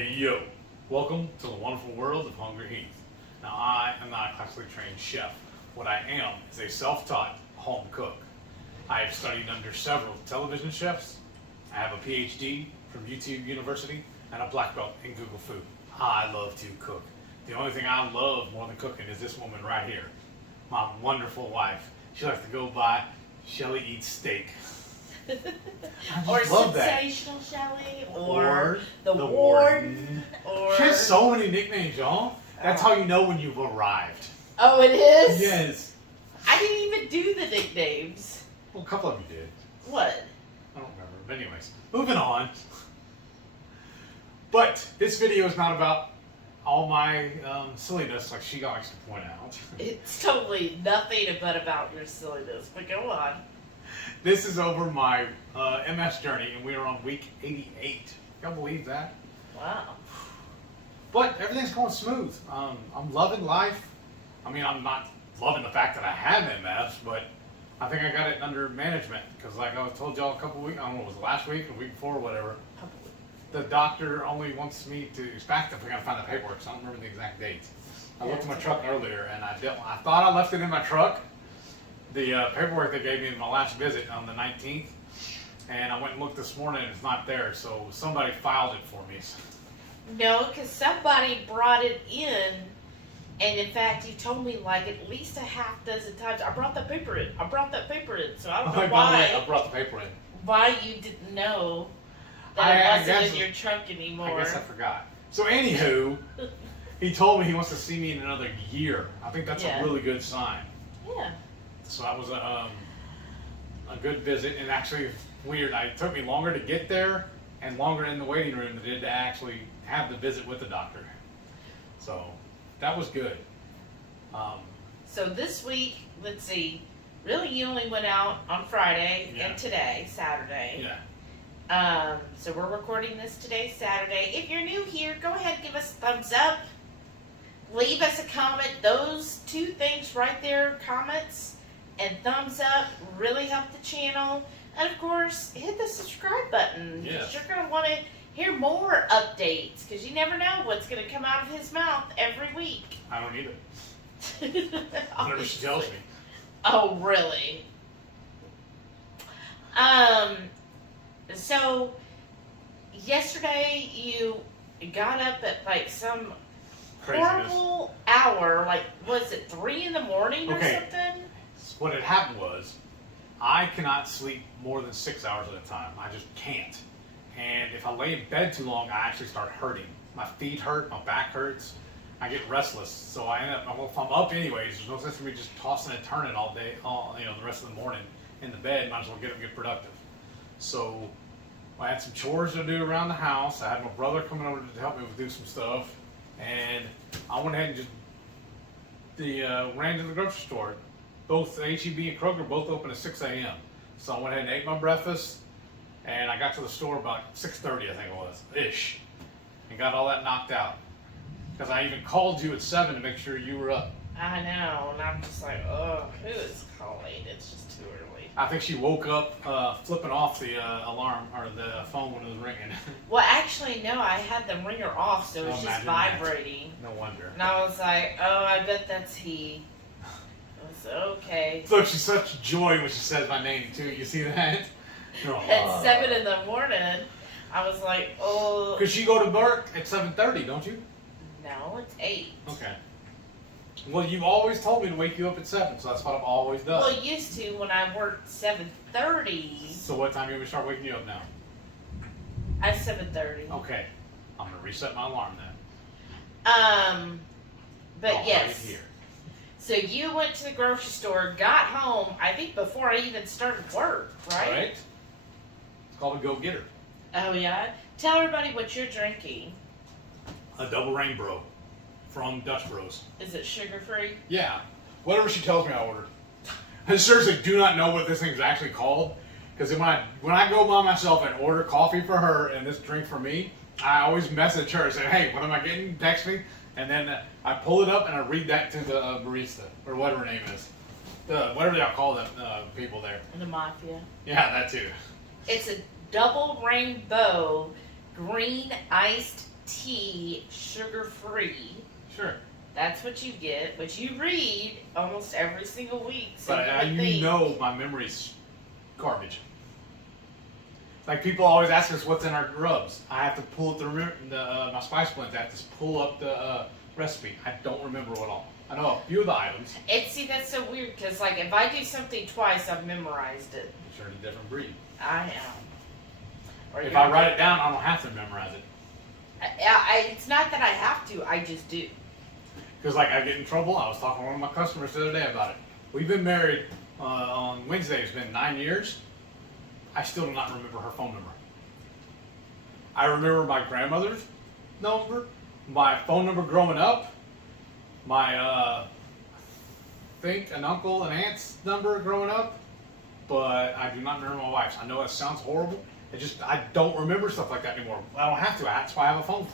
Hey yo, welcome to the wonderful world of HungryHorde. Now I am not a classically trained chef. What I am is a self-taught home cook. I have studied under several television chefs. I have a PhD from YouTube University and a black belt in Google Food. I love to cook. The only thing I love more than cooking is this woman right here, my wonderful wife. She likes to go by Shelly Eats Steak. Or love Sensational that. Shelly, or the Warden. Warden, or... She has so many nicknames, y'all. That's how you know when you've arrived. Oh, it is? Yes. I didn't even do the nicknames. Well, a couple of them did. What? I don't remember. But anyways, moving on. But this video is not about all my silliness, like she likes to point out. It's totally nothing but about your silliness, but go on. This is over my MS journey, and we are on week 88. Y'all believe that? Wow. But everything's going smooth. I'm loving life. I mean, I'm not loving the fact that I have MS, but I think I got it under management because, like I told y'all a couple weeks, I don't know, was it last week or the week before, or whatever. The doctor only wants me to. In fact, if I gotta find the paperwork, so I don't remember the exact date. I looked at my truck earlier, and I thought I left it in my truck. The paperwork they gave me in my last visit on the 19th, and I went and looked this morning, and it's not there. So somebody filed it for me. No, because somebody brought it in, and in fact, you told me like at least a half dozen times. I brought that paper in. So I don't know why. I brought the paper in. Why you didn't know that it wasn't in your truck anymore? I guess I forgot. So anywho, he told me he wants to see me in another year. I think that's a really good sign. Yeah. So that was a good visit, and actually weird. It took me longer to get there and longer in the waiting room than it did to actually have the visit with the doctor. So that was good. So this week, let's see. Really, you only went out on Friday and today, Saturday. Yeah. So we're recording this today, Saturday. If you're new here, go ahead and give us a thumbs up. Leave us a comment. Those two things right there, comments and thumbs up, really help the channel. And of course, hit the subscribe button. Yes. You're going to want to hear more updates because you never know what's going to come out of his mouth every week. I don't need it. Whatever she tells me. Oh, really? So yesterday you got up at like some horrible hour, like was it 3 in the morning or something? What had happened was I cannot sleep more than 6 hours at a time. I just can't. And if I lay in bed too long, I actually start hurting. My feet hurt, my back hurts. I get restless. So I end up, if I'm up anyways, there's no sense for me just tossing and turning all day, the rest of the morning in the bed. Might as well get up and get productive. So I had some chores to do around the house. I had my brother coming over to help me do some stuff. And I went ahead and just ran to the grocery store. Both H-E-B and Kroger both open at 6 a.m. So I went ahead and ate my breakfast, and I got to the store about 6:30, I think it was, ish, and got all that knocked out. Because I even called you at 7 to make sure you were up. I know, and I'm just like, oh, who is calling? It's just too early. I think she woke up flipping off the alarm, or the phone when it was ringing. Well, actually, no, I had the ringer off, so it was just vibrating. No wonder. And I was like, oh, I bet that's he. Okay. Look, she's such joy when she says my name too. You see that? At 7 in the morning, I was like, oh. Because you go to work at 7:30, don't you? No, it's 8. Okay. Well, you've always told me to wake you up at 7, so that's what I've always done. Well, used to when I worked 7:30. So what time do you want me to start waking you up now? At 7:30. Okay. I'm going to reset my alarm then. But yes. Right here. So you went to the grocery store, got home, I think before I even started work, right? Right. It's called a go-getter. Oh, yeah? Tell everybody what you're drinking. A double rainbow from Dutch Bros. Is it sugar-free? Yeah. Whatever she tells me I ordered. I seriously do not know what this thing's actually called. Because when I go by myself and order coffee for her and this drink for me, I always message her and say, hey, what am I getting? Text me. And then I pull it up and I read that to the barista, or whatever her name is. Whatever y'all call them people there. The mafia. Yeah, that too. It's a double rainbow green iced tea, sugar-free. Sure. That's what you get, which you read almost every single week. So But you know my memory's garbage. Like people always ask us what's in our grubs. I have to pull up my spice blends. I have to pull up the recipe. I don't remember what all. I know a few of the items. See, that's so weird because, like, if I do something twice, I've memorized it. You're a different breed. I am. Or If I write it down, I don't have to memorize it. It's not that I have to. I just do. Because, like, I get in trouble. I was talking to one of my customers the other day about it. We've been married on Wednesday. It's been 9 years. I still do not remember her phone number. I remember my grandmother's number, my phone number growing up, my, I think an uncle and aunt's number growing up, but I do not remember my wife's. I know it sounds horrible. I don't remember stuff like that anymore. I don't have to. That's why I have a phone.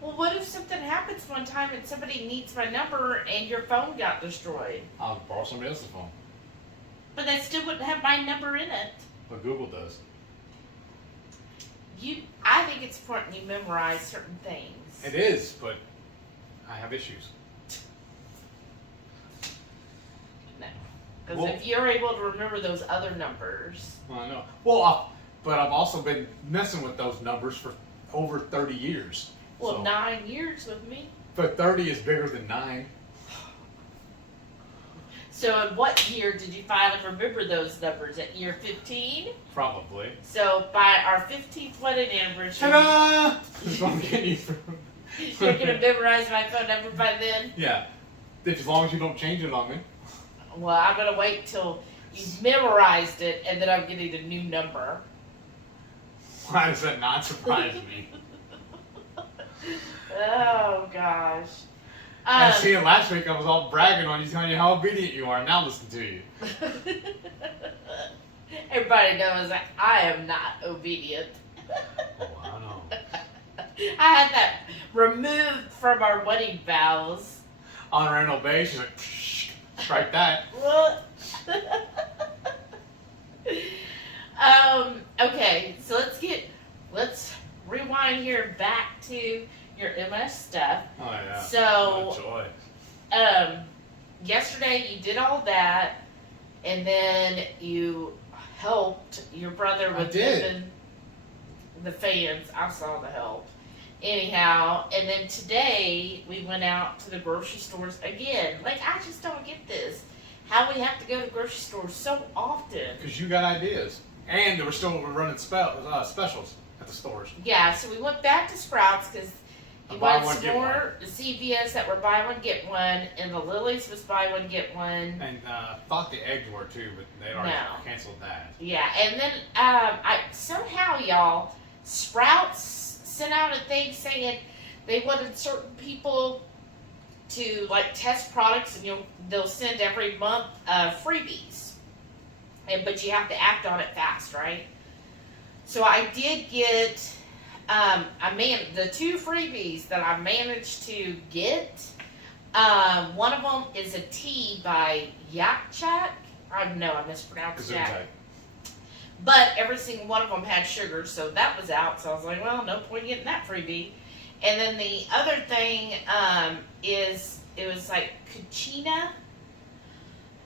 Well, what if something happens one time and somebody needs my number and your phone got destroyed? I'll borrow somebody else's phone. But that still wouldn't have my number in it. But Google does. I think it's important you memorize certain things. It is, but I have issues. No. Because if you're able to remember those other numbers. Well, I know. Well, but I've also been messing with those numbers for over 30 years. Well, so. 9 years with me. But 30 is bigger than 9. So in what year did you finally remember those numbers? At year 15? Probably. So by our 15th wedding anniversary, Ta-da! That's what I'm getting you from. you're going to memorize my phone number by then? Yeah. As long as you don't change it on me. Well, I'm going to wait till you've memorized it and then I'm getting a new number. Why does that not surprise me? Oh, gosh. And seeing last week, I was all bragging on you, telling you how obedient you are. Now listen to you. Everybody knows that I am not obedient. Oh, I know. I had that removed from our wedding vows. Honor and obey. She's like, psh, strike that. What? Okay, so let's rewind here back to your MS stuff. Oh, yeah. So, what a joy. Yesterday you did all that, and then you helped your brother with moving the fans. I saw the help. Anyhow, and then today we went out to the grocery stores again. Like, I just don't get this. How we have to go to grocery stores so often. Because you got ideas. And we're still running specials at the stores. Yeah, so we went back to Sprouts because you Buy wanted one, some get more CVS that were buy one, get one, and the Lily's was buy one, get one. And thought the eggs were too, but they already canceled that. Yeah, and then somehow, y'all, Sprouts sent out a thing saying they wanted certain people to like test products, and they'll send every month freebies, but you have to act on it fast, right? So I did get the 2 freebies that I managed to get. One of them is a tea by Yak Chak. I know I mispronounced that. But every single one of them had sugar, so that was out. So I was like, well, no point getting that freebie. And then the other thing is, it was like Cucina.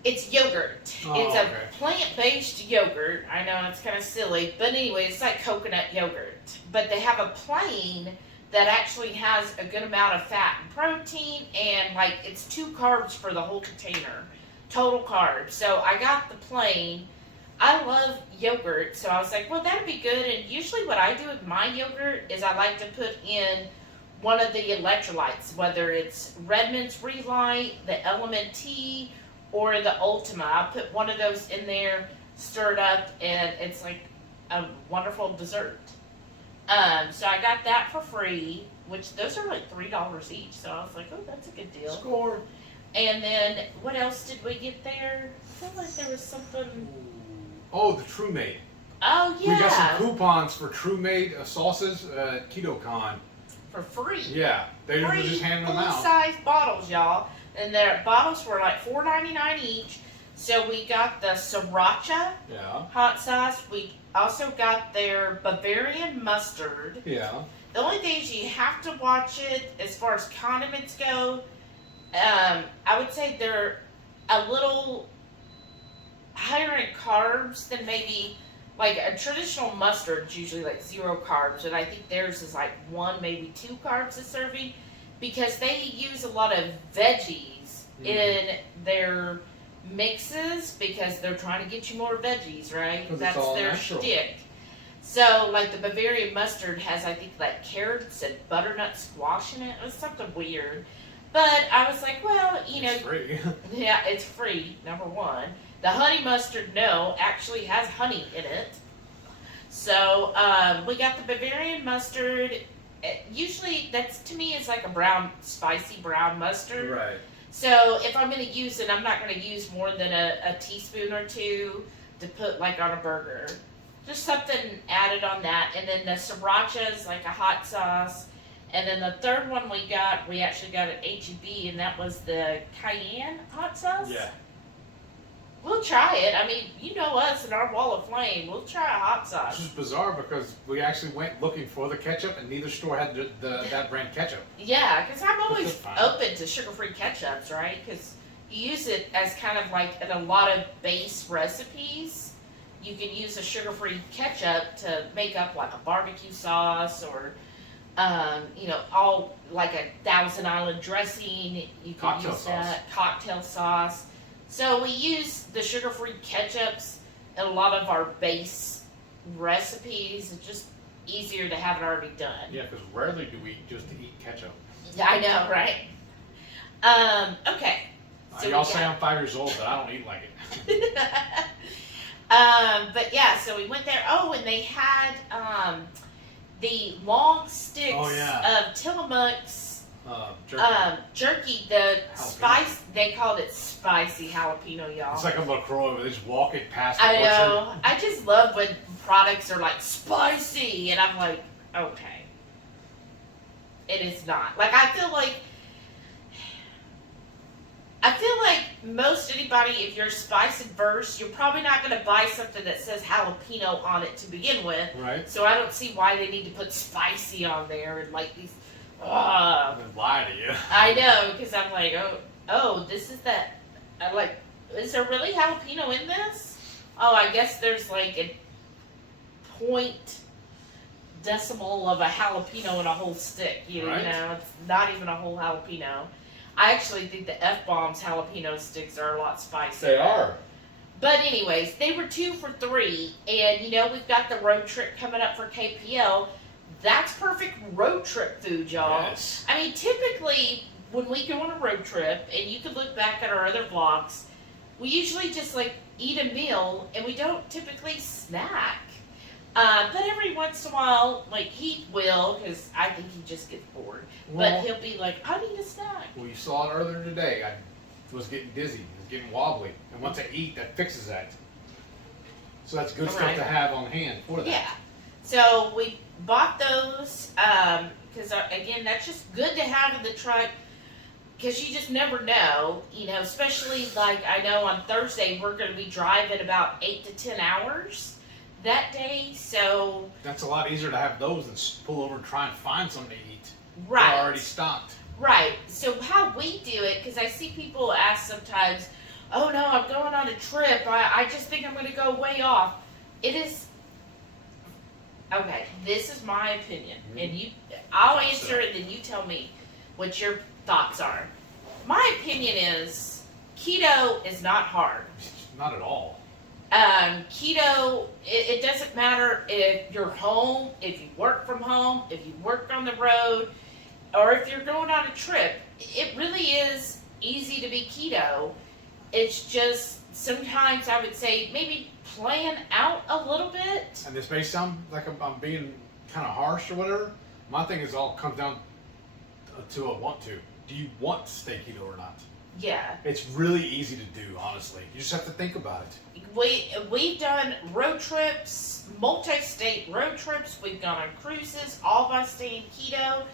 It's yogurt. Oh, it's a plant-based yogurt. I know it's kind of silly, but anyway, it's like coconut yogurt. But they have a plain that actually has a good amount of fat and protein, and like it's 2 carbs for the whole container, total carbs. So I got the plain. I love yogurt, so I was like, well, that'd be good. And usually what I do with my yogurt is I like to put in one of the electrolytes, whether it's Redmond's Relight, the Element Tea, or the Ultima. I'll put one of those in there, stir it up, and it's like a wonderful dessert. So I got that for free, which those are like $3 each. So I was like, oh, that's a good deal. Score. And then what else did we get there? I feel like there was something. Oh, the True Made. Oh, yeah. We got some coupons for True Made sauces at KetoCon. For free. Yeah. They were just handing them out. Full-size bottles, y'all. And their bottles were like $4.99 each. So we got the Sriracha hot sauce. We also got their Bavarian mustard. Yeah. The only things you have to watch it as far as condiments go. I would say they're a little higher in carbs than maybe like a traditional mustard's usually like 0 carbs, and I think theirs is like 1, maybe 2 carbs a serving because they use a lot of veggies in their mixes because they're trying to get you more veggies, right? That's their natural shtick. So, like the Bavarian mustard has, I think, like carrots and butternut squash in it. It was something weird. But I was like, well, It's free. yeah, it's free, number one. The honey mustard, no, actually has honey in it. So, we got the Bavarian mustard. Usually, that's, to me, is like a brown, spicy brown mustard. Right. So, if I'm going to use it, I'm not going to use more than a teaspoon or 2 to put, like, on a burger. Just something added on that. And then the sriracha is like a hot sauce. And then the third one we actually got at H-E-B, and that was the cayenne hot sauce. Yeah. We'll try it. I mean, you know us and our wall of flame. We'll try a hot sauce. This is bizarre because we actually went looking for the ketchup, and neither store had that brand ketchup. Yeah, because I'm always fine. open to sugar-free ketchups, right? Because you use it as kind of like in a lot of base recipes. You can use a sugar-free ketchup to make up like a barbecue sauce or, all like a Thousand Island dressing. You can Cocktail use sauce. that cocktail sauce. So we use the sugar-free ketchups in a lot of our base recipes. It's just easier to have it already done. Yeah, because rarely do we just eat ketchup. I know, right? Okay. So Y'all say I'm 5 years old, but I don't eat like it. But yeah, so we went there. Oh, and they had the long sticks of Tillamook's jerky. The spice, they called it spicy jalapeno, y'all. It's like a LaCroix where they just walk it past the I orchard. know. I just love when products are like spicy, and I'm like, okay. It is not. Like, I feel like most anybody, if you're spice adverse, you're probably not going to buy something that says jalapeno on it to begin with. Right. So I don't see why they need to put spicy on there and like these. They lie to you. I know, because I'm like, oh, this is that. I'm like, is there really jalapeno in this? Oh, I guess there's like a point decimal of a jalapeno in a whole stick. Right. It's not even a whole jalapeno. I actually think the F-Bombs jalapeno sticks are a lot spicier. They are. But anyways, they were 2 for $3, and we've got the road trip coming up for KPL. That's perfect road trip food, y'all. Yes. I mean, typically when we go on a road trip, and you can look back at our other vlogs, we usually just like eat a meal, and we don't typically snack. But every once in a while, like he will, because I think he just gets bored. But he'll be like, I need a snack. Well, you saw it earlier today. I was getting dizzy, was getting wobbly, and once I eat, that fixes that. So that's good stuff to have on hand for that. Yeah. So we bought those because again, that's just good to have in the truck. Because you just never know, especially like I know on Thursday we're going to be driving about 8 to 10 hours that day, so that's a lot easier to have those than pull over and try and find something to eat. Right. They're already stocked. Right. So how we do it, because I see people ask sometimes, oh no, I'm going on a trip. I just think I'm going to go way off. It is, okay, this is my opinion. And I'll answer it and then you tell me what your thoughts are. My opinion is keto is not hard. Not at all. Keto, it doesn't matter if you're home, if you work from home, if you work on the road, or if you're going on a trip. It really is easy to be keto. It's just sometimes I would say maybe plan out a little bit. And this may sound like I'm being kind of harsh or whatever. My thing is all comes down to a want to. Do you want to stay keto or not? Yeah. It's really easy to do, honestly. You just have to think about it. We've done road trips, multi-state road trips. We've gone on cruises, all by staying keto.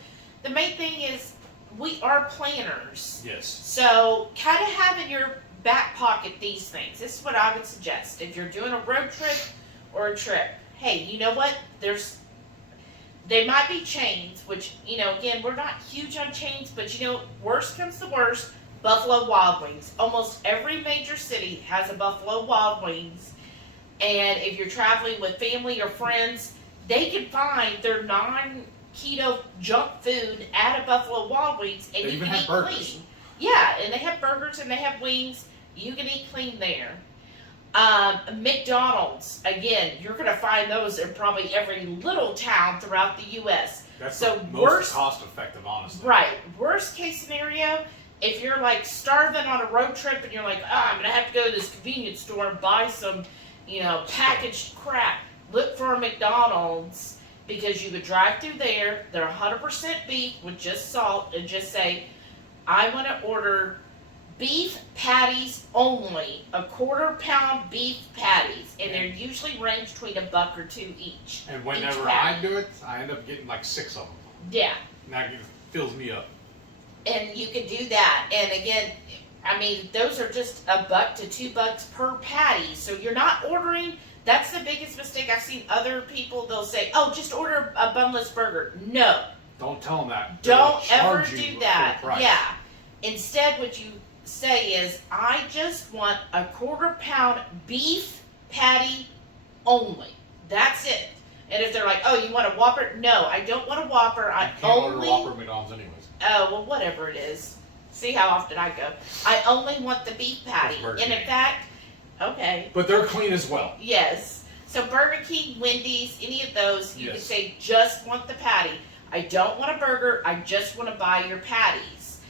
The main thing is we are planners. Yes. So kind of have in your back pocket these things. This is what I would suggest. If you're doing a road trip or a trip, hey, you know what? They might be chains, which, again, we're not huge on chains, but worst comes to worst, Buffalo Wild Wings. Almost every major city has a Buffalo Wild Wings. And if you're traveling with family or friends, they can find their non-keto junk food at a Buffalo Wild Wings, and They you even can have eat burgers. clean. Yeah, and they have burgers and they have wings. You can eat clean there. McDonald's, again, you're going to find those in probably every little town throughout the U.S. That's So the most worst- cost effective, honestly. Right. Worst case scenario, if you're like starving on a road trip and you're like, I'm going to have to go to this convenience store and buy some, packaged crap, look for a McDonald's, because you could drive through there. They're 100% beef with just salt, and just say, I want to order beef patties only, a $1/4 pound beef patties, and they're usually range between $1 or $2 each. And each whenever patty. I do it, I end up getting like 6 of them. Yeah. And that fills me up. And you can do that. And again, those are just $1 to $2 per patty. So you're not ordering. That's the biggest mistake I've seen other people. They'll say, "Oh, just order a bunless burger." No, Don't tell them that. don't They'll ever charge you do for that. the price. Yeah. Instead, what you say is, "I just want a $1/4 pound beef patty only." That's it. And if they're like, "Oh, you want a Whopper?" No, I don't want a Whopper. I You can't order only. Whopper at McDonald's anyways. Oh, well, whatever it is. See how often I go. I only want the beef patty. That's Burger And in King. fact, okay, But they're clean as well. yes. So Burger King, Wendy's, any of those, you can Yes. say, just want the patty. I don't want a burger. I just want to buy your patties.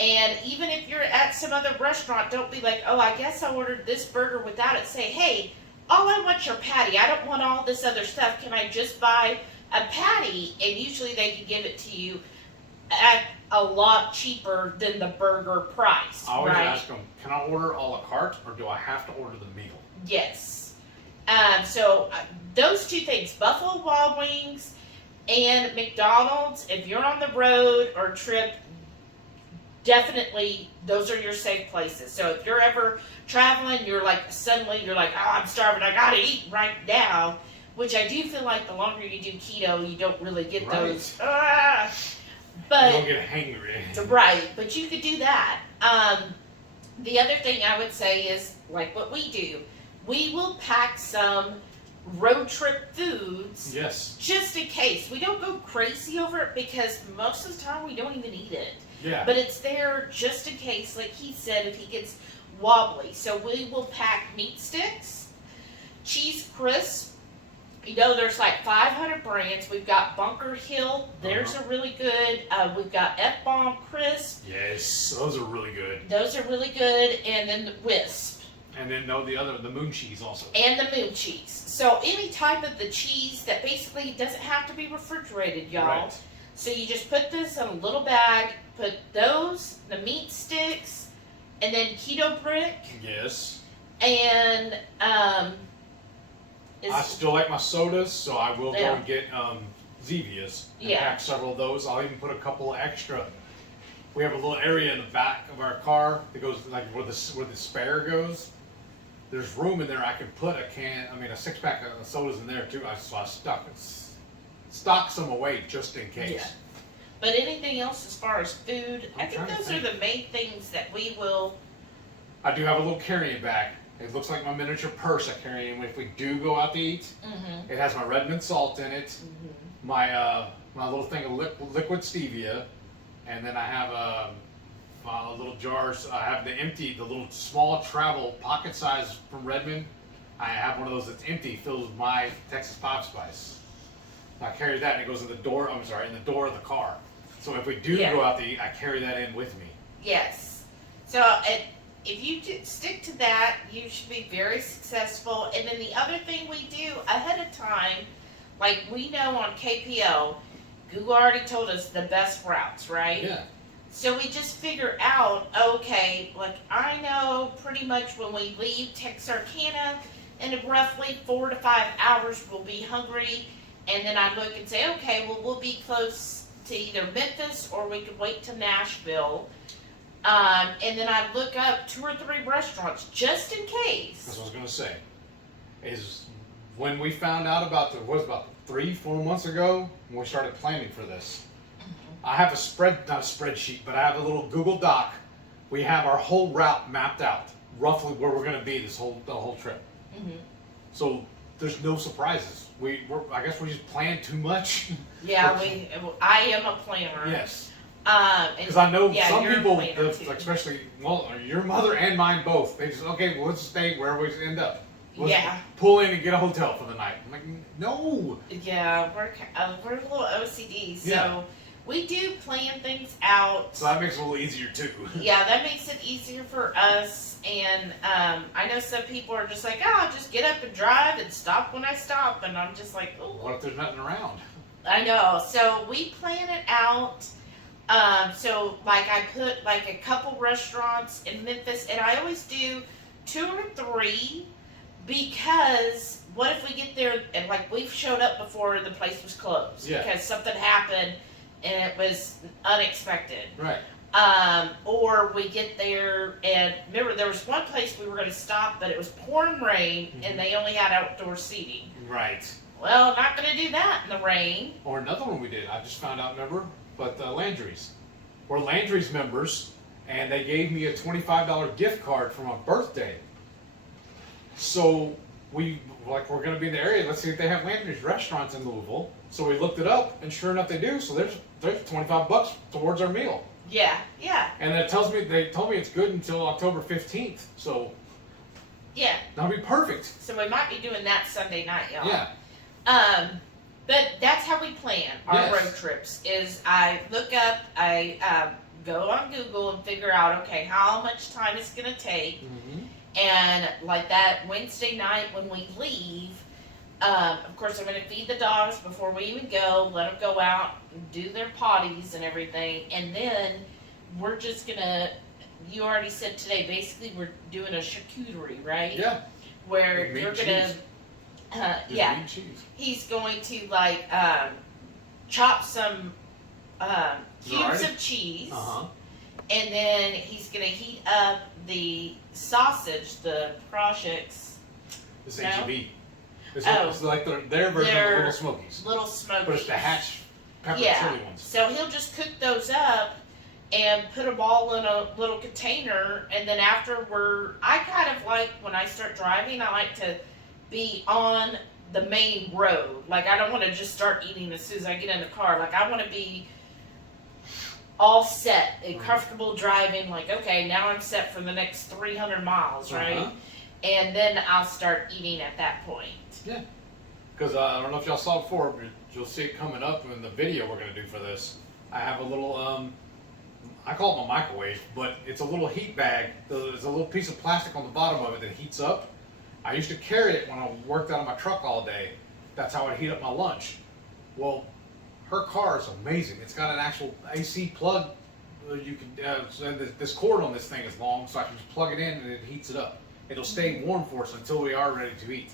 And even if you're at some other restaurant, don't be like, oh, I guess I ordered this burger without it. Say, hey, all I want your patty. I don't want all this other stuff. Can I just buy a patty? And usually they can give it to you at a lot cheaper than the burger price. I always right? ask them, can I order a la carte or do I have to order the meal? Yes. So those two things, Buffalo Wild Wings and McDonald's, if you're on the road or trip, definitely those are your safe places. So if you're ever traveling, you're like, oh, I'm starving, I gotta eat right now, which I do feel like the longer you do keto, you don't really get Right. those. But You don't get hangry. right, but you could do that. The other thing I would say is, like what we do, we will pack some road trip foods Yes. just in case. We don't go crazy over it because most of the time we don't even eat it. Yeah. But it's there just in case, like he said, if he gets wobbly. So we will pack meat sticks, cheese crisp. There's like 500 brands. We've got Bunker Hill. There's a really good. We've got F-Bomb Crisp. Yes, those are really good. Those are really good. And then the Wisp. And then the moon cheese also. And the moon cheese. So any type of the cheese that basically doesn't have to be refrigerated, y'all. Right. So you just put this in a little bag, put those, the meat sticks, and then keto brick, Yes. and I still like my sodas, so I will go Yeah. and get Zevias and Yeah. pack several of those. I'll even put a couple extra. We have a little area in the back of our car that goes like where the spare goes. There's room in there. I can put a 6-pack of sodas in there too. So I stock some away just in case. Yeah. But anything else as far as food, I I'm think trying to those are the main things that we will. I do have a little carrying bag. It looks like my miniature purse I carry in if we do go out to eat. Mm-hmm. It has my red mint salt in it, my little thing of liquid stevia, and then I have little jars. I have the little small travel pocket size from Redmond. I have one of those that's empty, filled with my Texas Pop Spice. I carry that and it goes in the door. In the door of the car. So if we do Yeah. go out to eat, I carry that in with me. Yes. So if you stick to that, you should be very successful. And then the other thing we do ahead of time, like we know on KPO, Google already told us the best routes, right? Yeah. So we just figure out, okay, like I know pretty much when we leave Texarkana, in roughly 4 to 5 hours we'll be hungry, and then I look and say, okay, well we'll be close to either Memphis or we could wait to Nashville. And then I look up 2 or 3 restaurants just in case. That's what I was gonna say. Is when we found out about about 3-4 months ago, when we started planning for this, I have not a spreadsheet, but I have a little Google Doc. We have our whole route mapped out, roughly where we're going to be the whole trip. Mm-hmm. So there's no surprises. I guess we just plan too much. Yeah, I am a planner. Yes. Because I know some you're a people, planner too. especially, well, your mother and mine both, they just, okay, well, let's stay where we end up. Let's pull in and get a hotel for the night. I'm like, no. Yeah, we're a little OCD, so Yeah. we do plan things out. So that makes it a little easier too. Yeah, that makes it easier for us. And I know some people are just like, I'll just get up and drive and stop when I stop. And I'm just like, oh. What if there's nothing around? I know. So we plan it out. So like I put like a couple restaurants in Memphis, and I always do 2 or 3, because what if we get there and like we've showed up before the place was closed because something happened and it was unexpected. Right. Or we get there and remember there was one place we were going to stop, but it was pouring rain and they only had outdoor seating. Right. Well, not going to do that in the rain. Or another one we did, I just found out, remember? But Landry's. We're Landry's members, and they gave me a $25 gift card for my birthday. So we're going to be in the area, let's see if they have Landry's restaurants in Louisville. So we looked it up, and sure enough they do, so there's $25 towards our meal. Yeah. And they told me it's good until October 15th, so yeah, that'll be perfect. So we might be doing that Sunday night, y'all. Yeah. But that's how we plan our road trips. Is I look up, I go on Google and figure out, okay, how much time it's gonna take, and like that Wednesday night when we leave. Of course, I'm going to feed the dogs before we even go, let them go out and do their potties and everything. And then we're just going to, you already said today, basically we're doing a charcuterie, right? Yeah. Where you're going to, cheese. He's going to like chop some cubes of cheese. And then he's going to heat up the sausage, the projects. This HEB. It's like their version of Little Smokies. Little Smokies. But it's the hatch pepper chili ones. So he'll just cook those up and put them all in a little container. And then after I kind of like, when I start driving, I like to be on the main road. Like, I don't want to just start eating as soon as I get in the car. Like, I want to be all set and comfortable driving. Like, okay, now I'm set for the next 300 miles, right? And then I'll start eating at that point. Yeah. Because I don't know if y'all saw it before, but you'll see it coming up in the video we're going to do for this. I have a little, I call it my microwave, but it's a little heat bag. There's a little piece of plastic on the bottom of it that heats up. I used to carry it when I worked out of my truck all day. That's how I'd heat up my lunch. Well, her car is amazing. It's got an actual AC plug. You can, this cord on this thing is long, so I can just plug it in and it heats it up. It'll stay warm for us until we are ready to eat.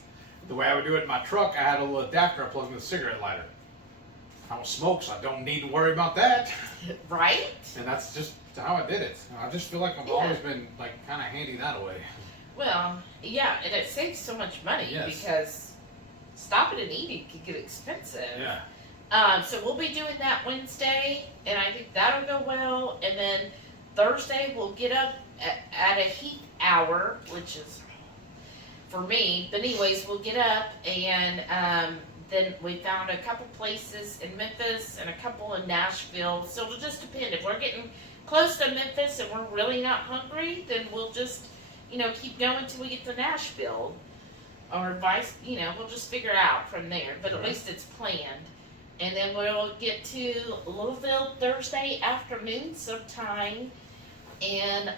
The way I would do it in my truck, I had a little adapter I plugged in with a cigarette lighter. I don't smoke, so I don't need to worry about that. Right? And that's just how I did it. I just feel like I've always been like kind of handy that way. Well, yeah, and it saves so much money because stopping and eating can get expensive. Yeah. So we'll be doing that Wednesday, and I think that'll go well. And then Thursday we'll get up at a heat hour, which is for me. But anyways, we'll get up, and then we found a couple places in Memphis and a couple in Nashville. So it'll just depend. If we're getting close to Memphis and we're really not hungry, then we'll just, keep going till we get to Nashville. Or we'll just figure out from there. But at least it's planned. And then we'll get to Louisville Thursday afternoon sometime. And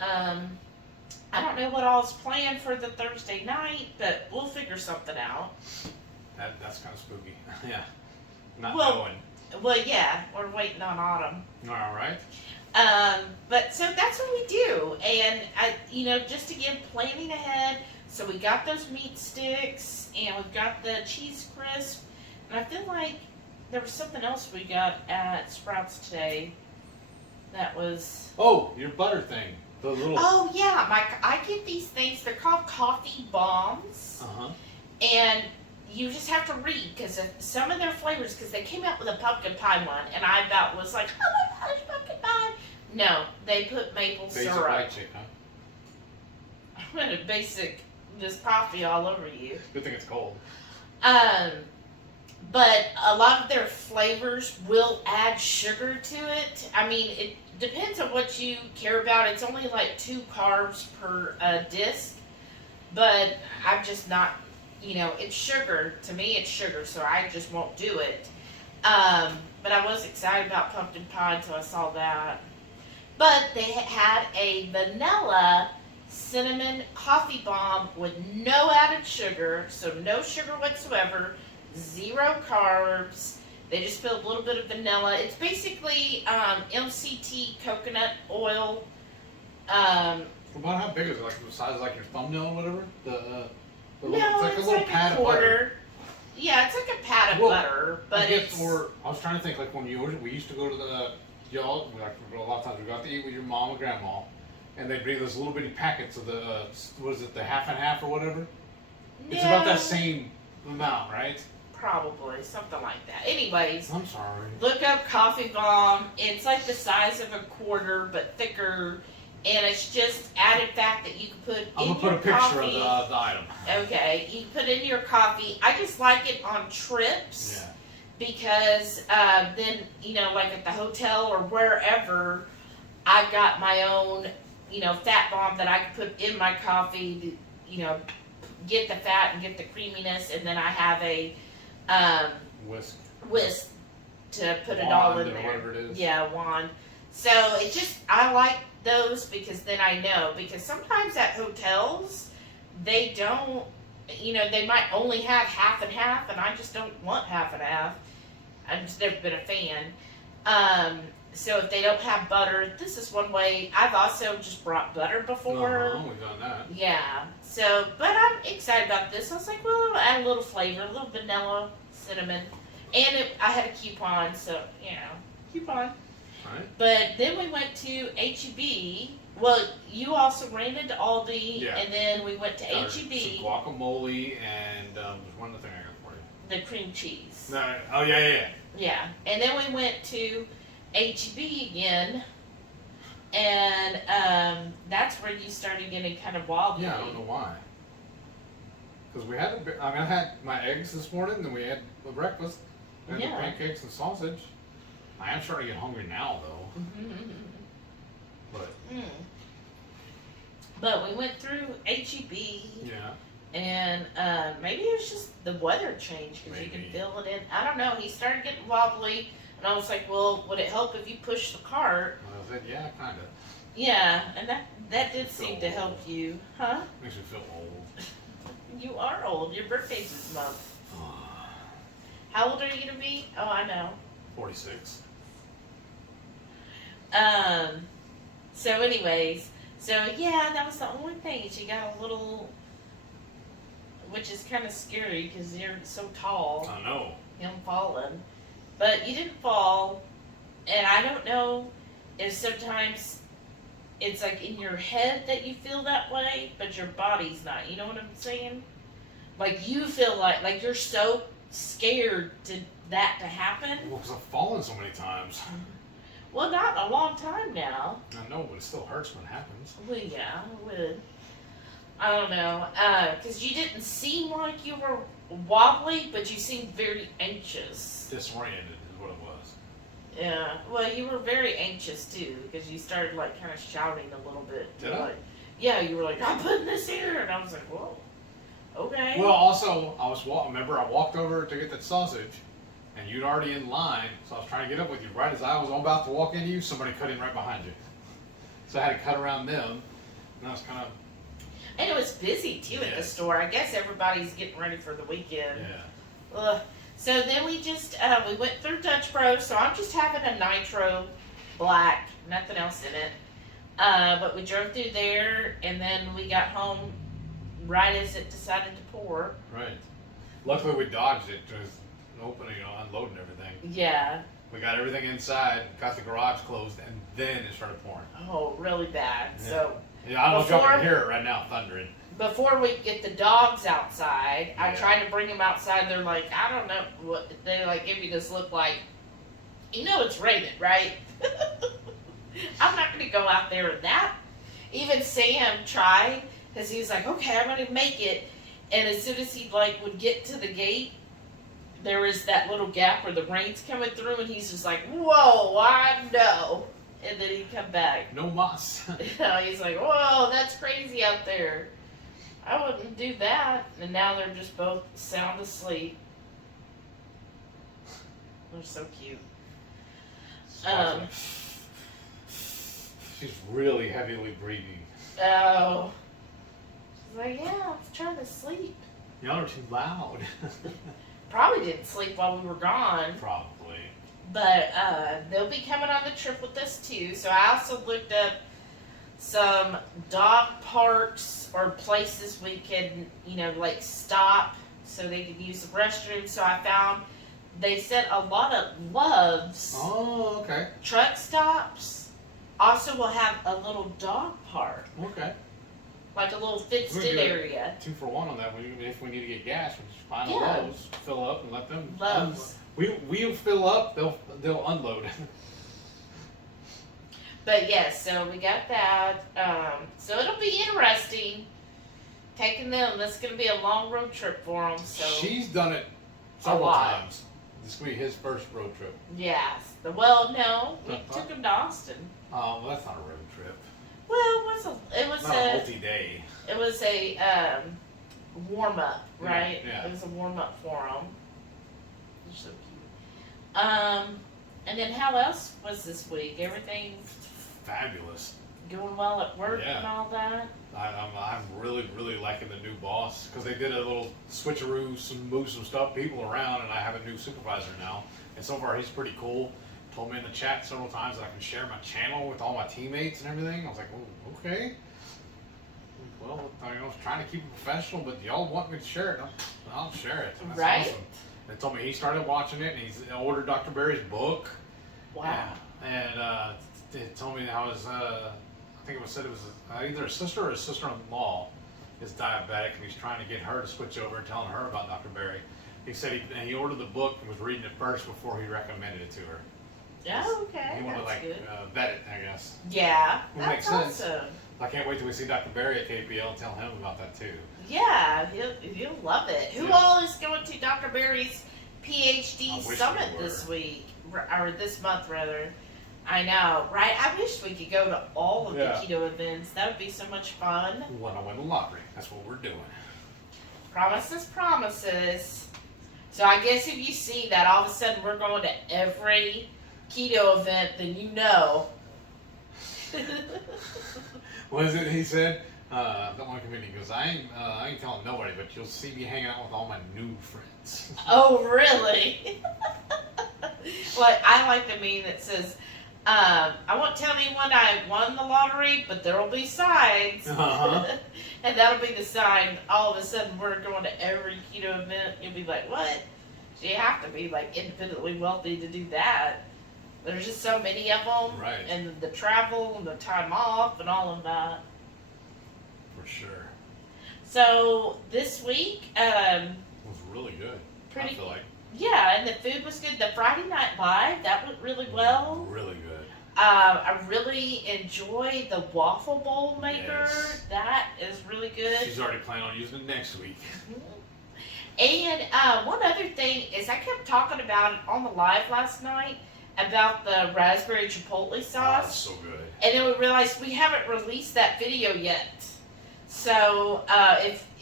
I don't know what all's planned for the Thursday night, but we'll figure something out. That's kind of spooky. Yeah. Not knowing. knowing. Well, yeah, we're waiting on Autumn. All right. But so that's what we do. And just again, planning ahead. So we got those meat sticks and we've got the cheese crisp. And I feel like there was something else we got at Sprouts today that was... Oh, your butter thing. The little... Oh, yeah. I get these things. They're called coffee bombs. Uh-huh. And you just have to read, because some of their flavors, because they came out with a pumpkin pie one, and I about was like, oh my gosh, pumpkin pie. No, they put maple Basic syrup. white chick, huh? I'm gonna basic just coffee all over you. Good thing it's cold. But a lot of their flavors will add sugar to it. I mean, it depends on what you care about. It's only like 2 carbs per disc, but I'm just not, it's sugar. To me, it's sugar, so I just won't do it. But I was excited about pumpkin pie until I saw that. But they had a vanilla cinnamon coffee bomb with no added sugar, so no sugar whatsoever, 0 carbs. They just put a little bit of vanilla. It's basically MCT coconut oil. About how big is it? Like the size of like your thumbnail or whatever? No, it's like a pad of butter. Yeah, it's like a pad of butter, but I was trying to think, like when we used to go to a lot of times we got to eat with your mom and grandma, and they'd bring those little bitty packets of the the half and half or whatever. It's about that same amount, right? Probably something like that. Anyways, I'm sorry. Look up coffee bomb. It's like the size of a quarter but thicker, and it's just added fat that you can put in your coffee. I'm gonna put a picture of the item. Okay, you can put in your coffee. I just like it on trips. Yeah. Because then, like at the hotel or wherever, I've got my own, fat bomb that I can put in my coffee to, get the fat and get the creaminess, and then I have a whisk to put it all in there. Whatever it is. Yeah, wand. So I like those because then I know, because sometimes at hotels, they don't, they might only have half and half, and I just don't want half and half. I've just never been a fan. So if they don't have butter, this is one way. I've also just brought butter before. We've done that. Yeah. So, but I'm excited about this. I was like, well, it'll add a little flavor, a little vanilla, cinnamon, and I had a coupon, so coupon. Right. But then we went to HEB. Well, you also ran into Aldi, and then we went to HEB. Some guacamole and there's one other thing I got for you. The cream cheese. No, oh yeah. Yeah, and then we went to HEB again, and that's where you started getting kind of wobbly. Yeah, I don't know why. Because we had, I had my eggs this morning, and we had the breakfast, and the pancakes and sausage. I am starting to get hungry now, though. But we went through HEB. Yeah. And maybe it was just the weather change because you can feel it in. I don't know. He started getting wobbly, and I was like, "Well, would it help if you push the cart?" I said, "Yeah, kind of." Yeah, and that did seem to help you, huh? Makes me feel old. You are old. Your birthday's this month. How old are you gonna be? Oh, I know. 46. So, anyways, yeah, that was the only thing. Is you got a little. Which is kind of scary because you're so tall. I know. Him falling. But you didn't fall. And I don't know if sometimes it's like in your head that you feel that way, but your body's not. You know what I'm saying? Like you feel like you're so scared to that to happen. Well, because I've fallen so many times. Well, not a long time now. I know, but it still hurts when it happens. Well, yeah, it would. I don't know, because you didn't seem like you were wobbly, but you seemed very anxious. Disoriented is what it was. Yeah, well, you were very anxious too, because you started like kind of shouting a little bit. Did I? Like, yeah, you were like, "I'm putting this here," and I was like, "Whoa, okay." Well, also, remember I walked over to get that sausage, and you'd already in line, so I was trying to get up with you. Right as I was about to walk into you, somebody cut in right behind you. So I had to cut around them, and I was kind of... And it was busy too at the store. I guess everybody's getting ready for the weekend. Yeah. So then we just we went through Dutch Bros. So I'm just having a nitro black, nothing else in it. But we drove through there, and then we got home right as it decided to pour. Right. Luckily we dodged it. It was opening, unloading everything. Yeah. We got everything inside, got the garage closed, and then it started pouring. Oh, really bad. Yeah. So. Yeah, I don't know if y'all can hear it right now, thundering. before we get the dogs outside, I Yeah. tried to bring them outside. They're like, I don't know what, they like give me this look like, you know it's raining, right? I'm not going to go out there in that. Even Sam tried, because he was like, okay, I'm going to make it. And as soon as he like would get to the gate, there was that little gap where the rain's coming through, and he's just like, whoa, I know. And then he'd come back. No mas. He's like, whoa, that's crazy out there. I wouldn't do that. And now they're just both sound asleep. They're so cute. She's really heavily breathing. Oh. She's like, yeah, I was trying to sleep. Y'all are too loud. Probably didn't sleep while we were gone. Probably. But they'll be coming on the trip with us too. So I also looked up some dog parks or places we can, like stop so they can use the restroom. So I found they said a lot of Love's Oh, okay. truck stops also will have a little dog park, Okay. like a little fenced-in area. 2 for 1 on that. If we need to get gas, we just find Yeah. a Lowe's, fill up, and let them. Love's. We'll fill up. They'll unload. But yes, so we got that. So it'll be interesting taking them. That's going to be a long road trip for them. So She's done it several lot. times. This will be his first road trip. yes. Well, no, we Uh-huh. took him to Austin. Well, that's not a road trip. Well, it was Not a multi-day. a warm up, Yeah, right? yeah. It was a warm up for them. They're so cute. And then how else was this week? Everything Fabulous. going well at work Yeah. and all that? I'm really, really liking the new boss because they did a little switcheroo, move some people around, and I have a new supervisor now. And so far, he's pretty cool. Told me in the chat several times that I can share my channel with all my teammates and everything. I was like, oh, okay. Well, I was trying to keep it professional, but y'all want me to share it. I'll share it. That's Right. awesome. They told me he started watching it and he's ordered Dr. Barry's book. Wow. And they told me how his, I think it was either a sister or a sister-in-law is diabetic and he's trying to get her to switch over and telling her about Dr. Barry. He said he ordered the book and was reading it first before he recommended it to her. Oh, okay. He wanted That's to good. Vet it, I guess. Yeah, Well, that's makes sense. awesome. I can't wait till we see Dr. Barry at KPL and tell him about that too. Yeah, he'll love it. Who Yeah. all is going to Dr. Barry's PhD I wish summit we were. this week, or this month rather? I know, right? I wish we could go to all of Yeah. the keto events. That would be so much fun. We want to win the lottery. That's what we're doing. Promises, promises. So I guess if you see that all of a sudden we're going to every keto event, then you know. What is it he said? Don't want to commit. He goes, I ain't telling nobody, but you'll see me hanging out with all my new friends. Oh, really? Like, I like the meme that says, I won't tell anyone I won the lottery, but there will be signs. Uh-huh. And that'll be the sign. All of a sudden, we're going to every keto event. You'll be like, what? So you have to be, like, independently wealthy to do that. There's just so many of them. Right. And the travel and the time off and all of that. For sure. So, this week, It was really good. Pretty I feel like. yeah, and the food was good. The Friday Night Live, that went really well. Really good. I really enjoy the waffle bowl maker. Yes. That is really good. She's already planning on using it next week. And one other thing is I kept talking about it on the live last night about the raspberry chipotle Oh, it's sauce. so good. And then we realized we haven't released that video yet. So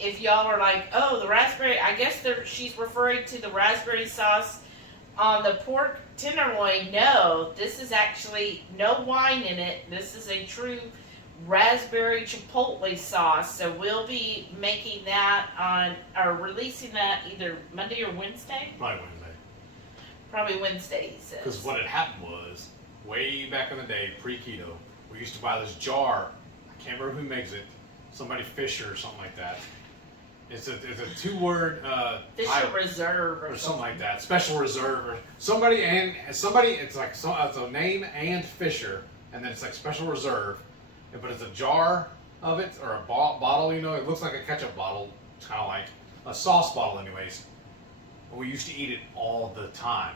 if y'all are like, oh, the raspberry, I guess she's referring to the raspberry sauce on the pork tenderloin. No, this is actually no wine in it. This is a true raspberry chipotle sauce. So we'll be making that or releasing that either Monday or Wednesday. Probably Wednesday. Probably Wednesday, he says. Because what had happened was, way back in the day, pre-keto, we used to buy this jar. I can't remember who makes it. Somebody Fisher or something like that. It's a 2-word Fisher title Reserve or something like that. Special Reserve or somebody. It's like it's a name and Fisher, and then it's like Special Reserve, but it's a jar of it, or a bottle, you know. It looks like a ketchup bottle. It's kind of like a sauce bottle anyways. We used to eat it all the time.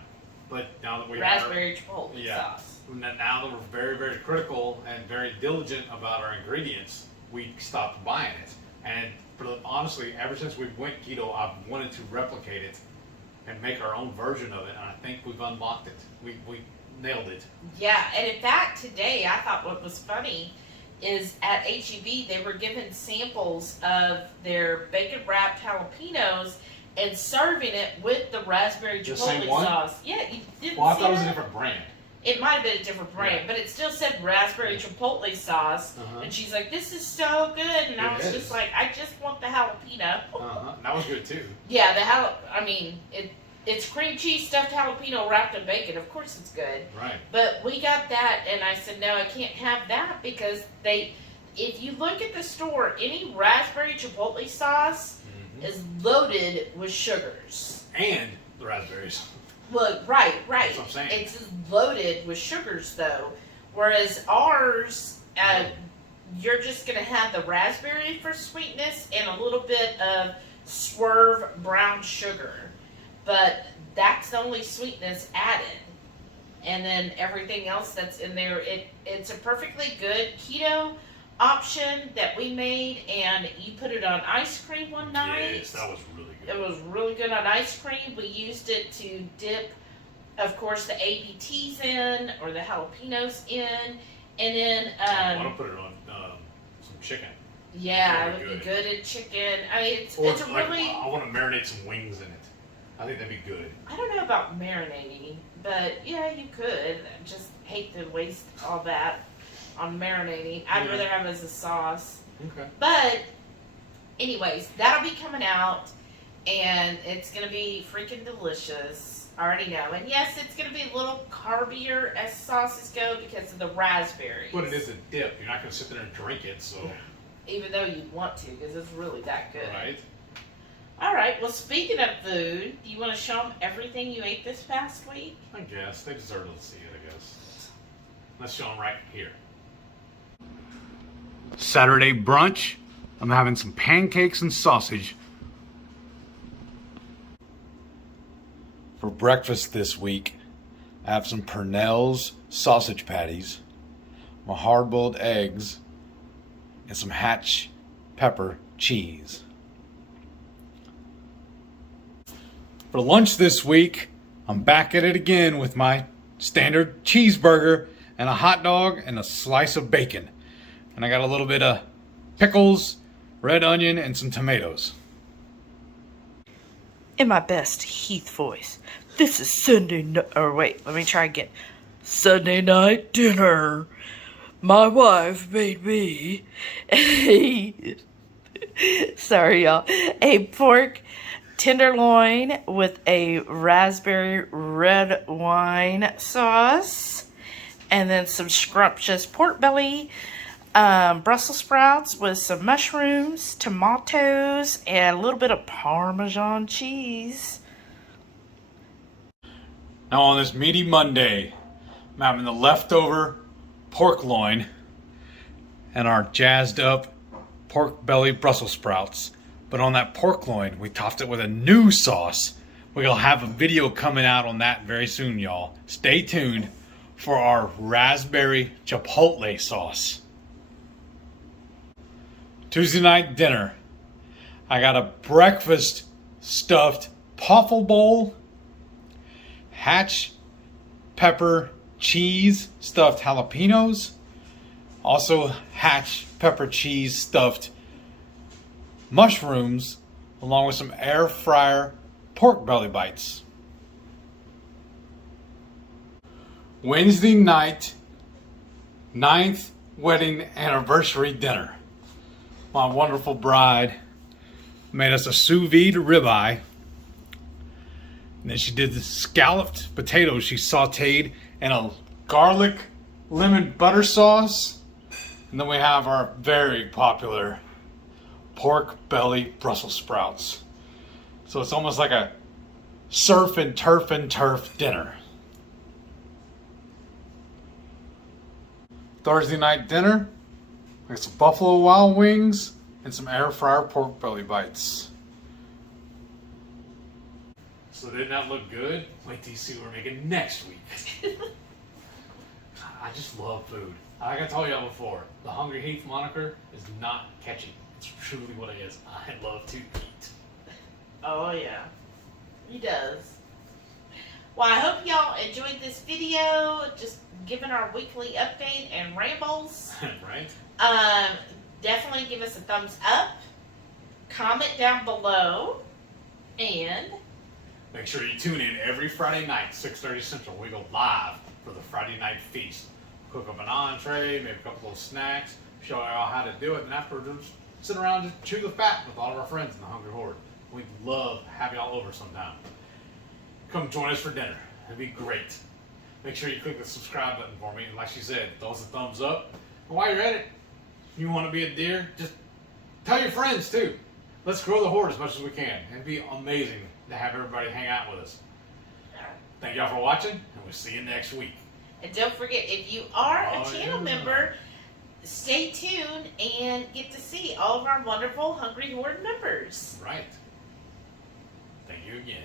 But now that we raspberry chipotle sauce. Now that we're very, very critical and very diligent about our ingredients, we stopped buying it. And honestly, ever since we went keto, I've wanted to replicate it and make our own version of it. And I think we've unlocked it. We nailed it. Yeah, and in fact, today I thought what was funny is at HEB they were given samples of their bacon wrapped jalapenos and serving it with the raspberry chipotle sauce. Yeah, you didn't Well, I see thought it was a that? different brand. It might have been a different brand, but it still said raspberry chipotle sauce. And she's like, "This is so good," and I was just like, "I just want the jalapeno." That was good too. Yeah, it's cream cheese stuffed jalapeno wrapped in bacon. Of course, it's good. Right. But we got that, and I said, "No, I can't have that because if you look at the store, any raspberry chipotle sauce is loaded with sugars and the raspberries." Well, right. That's what I'm saying. It's loaded with sugars, though. Whereas ours, you're just going to have the raspberry for sweetness and a little bit of swerve brown sugar. But that's the only sweetness added. And then everything else that's in there, it's a perfectly good keto option that we made, and you put it on ice cream one night. Yes, that was really good. It was really good on ice cream. We used it to dip, of course, the ABTs in or the jalapenos in, and then I want to put it on some chicken. Yeah, it would be good in chicken. I mean, it's really. I want to marinate some wings in it. I think that'd be good. I don't know about marinating, but yeah, you could. I just hate to waste all that on marinating. I'd rather have it as a sauce. Okay. But, anyways, that'll be coming out, and it's going to be freaking delicious. I already know. And yes, it's going to be a little carbier as sauces go because of the raspberries. But it is a dip. You're not going to sit there and drink it, so. Even though you'd want to, because it's really that good. Right. All right. Well, speaking of food, do you want to show them everything you ate this past week? I guess. They deserve to see it, I guess. Let's show them right here. Saturday brunch. I'm having some pancakes and sausage. For breakfast this week, I have some Purnell's sausage patties, my hard-boiled eggs, and some hatch pepper cheese. For lunch this week, I'm back at it again with my standard cheeseburger and a hot dog and a slice of bacon. And I got a little bit of pickles, red onion, and some tomatoes. In my best Heath voice, this is Sunday night dinner. My wife made me sorry y'all, a pork tenderloin with a raspberry red wine sauce, and then some scrumptious pork belly, Brussels sprouts with some mushrooms, tomatoes, and a little bit of Parmesan cheese. Now on this meaty Monday, I'm having the leftover pork loin and our jazzed up pork belly Brussels sprouts. But on that pork loin, we topped it with a new sauce. We'll have a video coming out on that very soon, y'all. Stay tuned for our raspberry chipotle sauce. Tuesday night dinner. I got a breakfast stuffed paffle bowl, hatch pepper cheese stuffed jalapenos, also hatch pepper cheese stuffed mushrooms, along with some air fryer pork belly bites. Wednesday night, 9th wedding anniversary dinner. My wonderful bride made us a sous vide ribeye. And then she did the scalloped potatoes she sauteed in a garlic lemon butter sauce. And then we have our very popular pork belly Brussels sprouts. So it's almost like a surf and turf dinner. Thursday night dinner, I got some Buffalo Wild Wings and some air fryer pork belly bites. So didn't that look good? Wait till you see what we're making next week. I just love food. Like I told y'all before, the Hungry Heath moniker is not catchy. It's truly what it is. I love to eat. Oh yeah, he does. Well, I hope y'all enjoyed this video. Just giving our weekly update and rambles. Right? Definitely give us a thumbs up. Comment down below. And Make sure you tune in every Friday night, 6:30 Central. We go live for the Friday night feast. Cook up an entree, maybe a couple of snacks, show y'all how to do it, and afterwards just sit around and chew the fat with all of our friends in the Hungry Horde. We'd love to have y'all over sometime. Come join us for dinner. It'd be great. Make sure you click the subscribe button for me, and like she said, throw us a thumbs up. And while you're at it, if you want to be a deer, just tell your friends too. Let's grow the horde as much as we can. It'd be amazing to have everybody hang out with us. Thank y'all for watching, and we'll see you next week. And don't forget, if you are a channel member, stay tuned and get to see all of our wonderful Hungry Horde members. Right. Thank you again.